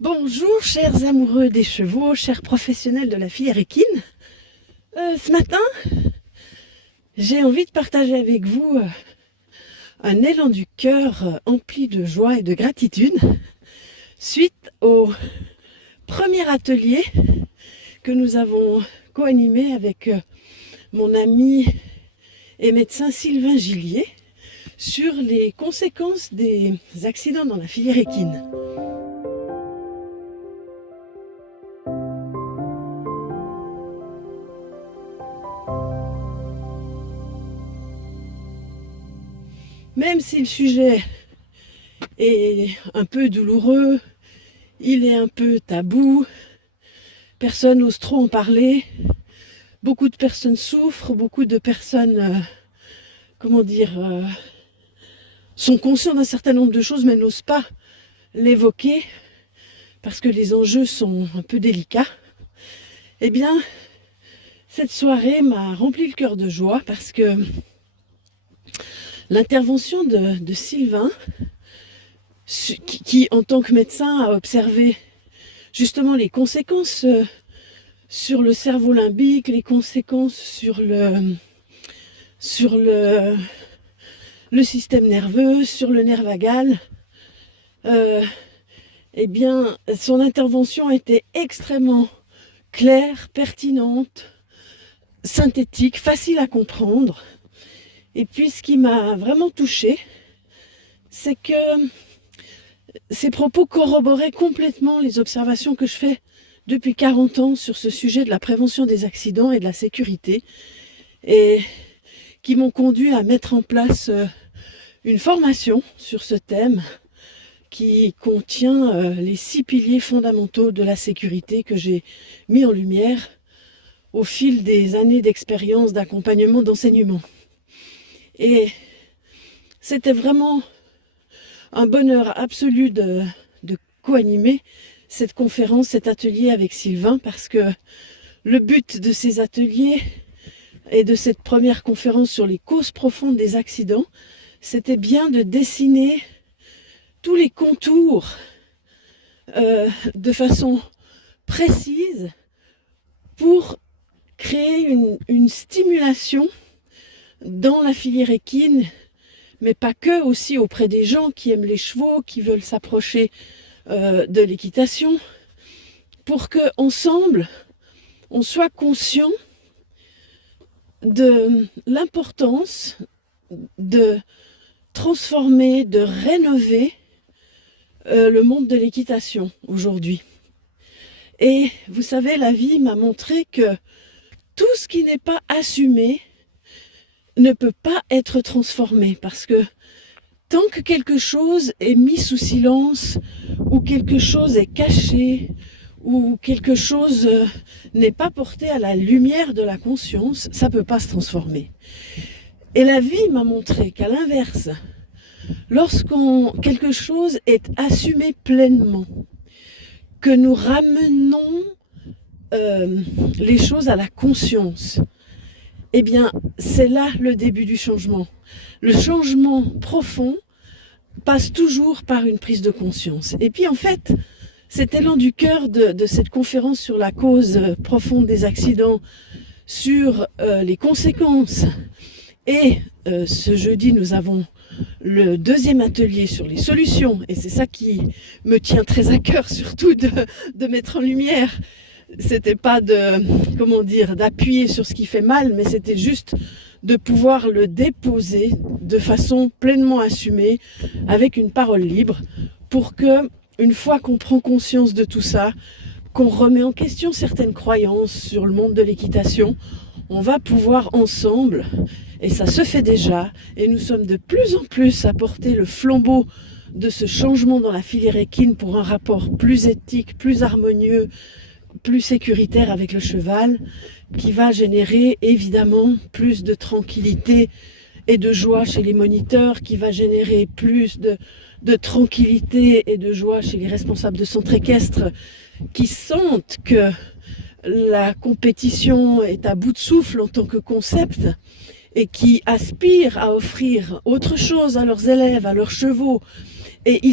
Bonjour chers amoureux des chevaux, chers professionnels de la filière équine. Ce matin, j'ai envie de partager avec vous un élan du cœur empli de joie et de gratitude suite au premier atelier que nous avons co-animé avec mon ami et médecin Sylvain Gillier sur les conséquences des accidents dans la filière équine. Même si le sujet est un peu douloureux, il est un peu tabou, personne n'ose trop en parler, beaucoup de personnes souffrent, beaucoup de personnes, sont conscients d'un certain nombre de choses mais n'osent pas l'évoquer parce que les enjeux sont un peu délicats. Eh bien, cette soirée m'a rempli le cœur de joie parce que l'intervention de Sylvain, qui en tant que médecin a observé justement les conséquences sur le cerveau limbique, les conséquences sur le système nerveux, sur le nerf vagal, eh bien, son intervention était extrêmement claire, pertinente, synthétique, facile à comprendre. Et puis, ce qui m'a vraiment touchée, c'est que ces propos corroboraient complètement les observations que je fais depuis 40 ans sur ce sujet de la prévention des accidents et de la sécurité, et qui m'ont conduit à mettre en place une formation sur ce thème qui contient les 6 piliers fondamentaux de la sécurité que j'ai mis en lumière au fil des années d'expérience, d'accompagnement, d'enseignement. Et c'était vraiment un bonheur absolu de co-animer cette conférence, cet atelier avec Sylvain, parce que le but de ces ateliers et de cette première conférence sur les causes profondes des accidents, c'était bien de dessiner tous les contours de façon précise pour créer une stimulation dans la filière équine, mais pas que, aussi auprès des gens qui aiment les chevaux, qui veulent s'approcher de l'équitation, pour que ensemble on soit conscient de l'importance de transformer, de rénover le monde de l'équitation aujourd'hui. Et vous savez, la vie m'a montré que tout ce qui n'est pas assumé ne peut pas être transformé, parce que tant que quelque chose est mis sous silence, ou quelque chose est caché, ou quelque chose n'est pas porté à la lumière de la conscience, ça ne peut pas se transformer. Et la vie m'a montré qu'à l'inverse, quelque chose est assumé pleinement, que nous ramenons les choses à la conscience, eh bien, c'est là le début du changement. Le changement profond passe toujours par une prise de conscience. Et puis, en fait, cet élan du cœur de cette conférence sur la cause profonde des accidents, sur les conséquences, et ce jeudi, nous avons le deuxième atelier sur les solutions, et c'est ça qui me tient très à cœur, surtout de mettre en lumière. C'était pas d'appuyer sur ce qui fait mal, mais c'était juste de pouvoir le déposer de façon pleinement assumée, avec une parole libre, pour que, une fois qu'on prend conscience de tout ça, qu'on remet en question certaines croyances sur le monde de l'équitation, on va pouvoir ensemble, et ça se fait déjà, et nous sommes de plus en plus à porter le flambeau de ce changement dans la filière équine pour un rapport plus éthique, plus harmonieux, plus sécuritaire avec le cheval, qui va générer évidemment plus de tranquillité et de joie chez les moniteurs, qui va générer plus de tranquillité et de joie chez les responsables de centres équestres, qui sentent que la compétition est à bout de souffle en tant que concept, et qui aspirent à offrir autre chose à leurs élèves, à leurs chevaux, Et nous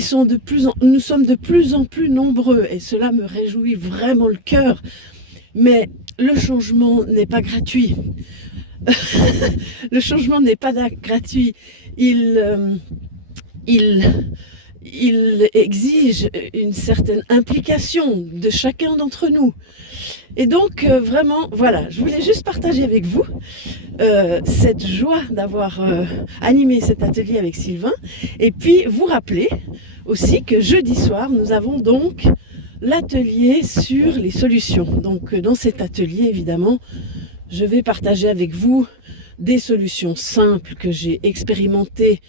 sommes de plus en plus nombreux et cela me réjouit vraiment le cœur. Mais le changement n'est pas gratuit. Le changement n'est pas gratuit. Il exige une certaine implication de chacun d'entre nous. Et donc, vraiment, voilà, je voulais juste partager avec vous cette joie d'avoir animé cet atelier avec Sylvain. Et puis, vous rappeler aussi que jeudi soir, nous avons donc l'atelier sur les solutions. Donc, dans cet atelier, évidemment, je vais partager avec vous des solutions simples que j'ai expérimentées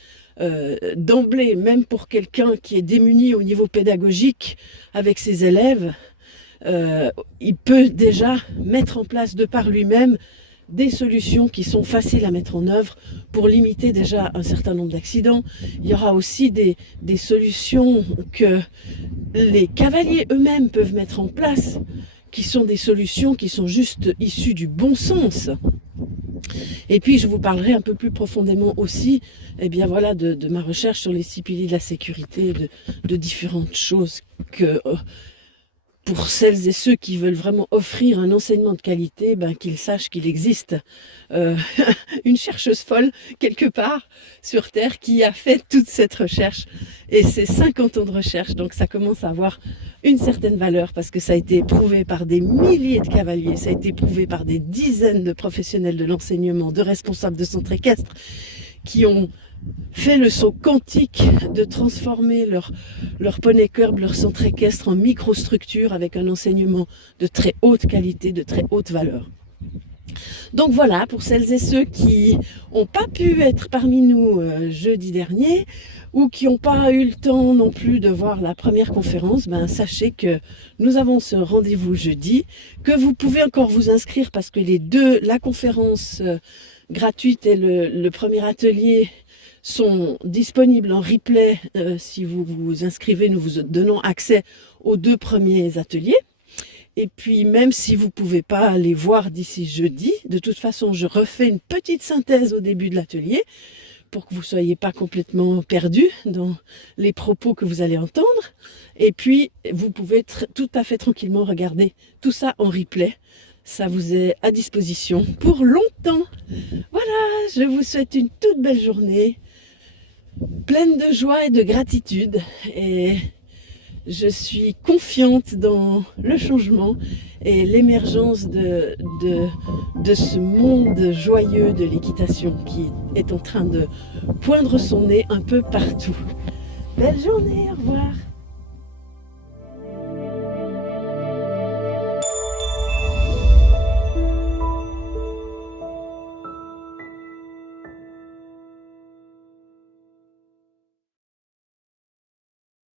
d'emblée, même pour quelqu'un qui est démuni au niveau pédagogique avec ses élèves. Il peut déjà mettre en place de par lui-même des solutions qui sont faciles à mettre en œuvre pour limiter déjà un certain nombre d'accidents. Il y aura aussi des solutions que les cavaliers eux-mêmes peuvent mettre en place, qui sont des solutions qui sont juste issues du bon sens. Et puis je vous parlerai un peu plus profondément aussi voilà, de ma recherche sur les 6 piliers de la sécurité, de différentes choses que pour celles et ceux qui veulent vraiment offrir un enseignement de qualité, qu'ils sachent qu'il existe une chercheuse folle quelque part sur Terre qui a fait toute cette recherche. Et c'est 50 ans de recherche, donc ça commence à avoir une certaine valeur parce que ça a été prouvé par des milliers de cavaliers, ça a été prouvé par des dizaines de professionnels de l'enseignement, de responsables de centres équestres qui ont fait le saut quantique de transformer leur poney curb, leur centre équestre en microstructure avec un enseignement de très haute qualité, de très haute valeur. Donc voilà, pour celles et ceux qui n'ont pas pu être parmi nous jeudi dernier ou qui n'ont pas eu le temps non plus de voir la première conférence, sachez que nous avons ce rendez-vous jeudi, que vous pouvez encore vous inscrire parce que la conférence gratuite et le premier atelier sont disponibles en replay. Si vous vous inscrivez, nous vous donnons accès aux 2 premiers ateliers. Et puis même si vous ne pouvez pas les voir d'ici jeudi, de toute façon je refais une petite synthèse au début de l'atelier pour que vous ne soyez pas complètement perdus dans les propos que vous allez entendre. Et puis vous pouvez tout à fait tranquillement regarder tout ça en replay. Ça vous est à disposition pour longtemps. Voilà, je vous souhaite une toute belle journée, pleine de joie et de gratitude. Et je suis confiante dans le changement et l'émergence de ce monde joyeux de l'équitation qui est en train de poindre son nez un peu partout. Belle journée, au revoir.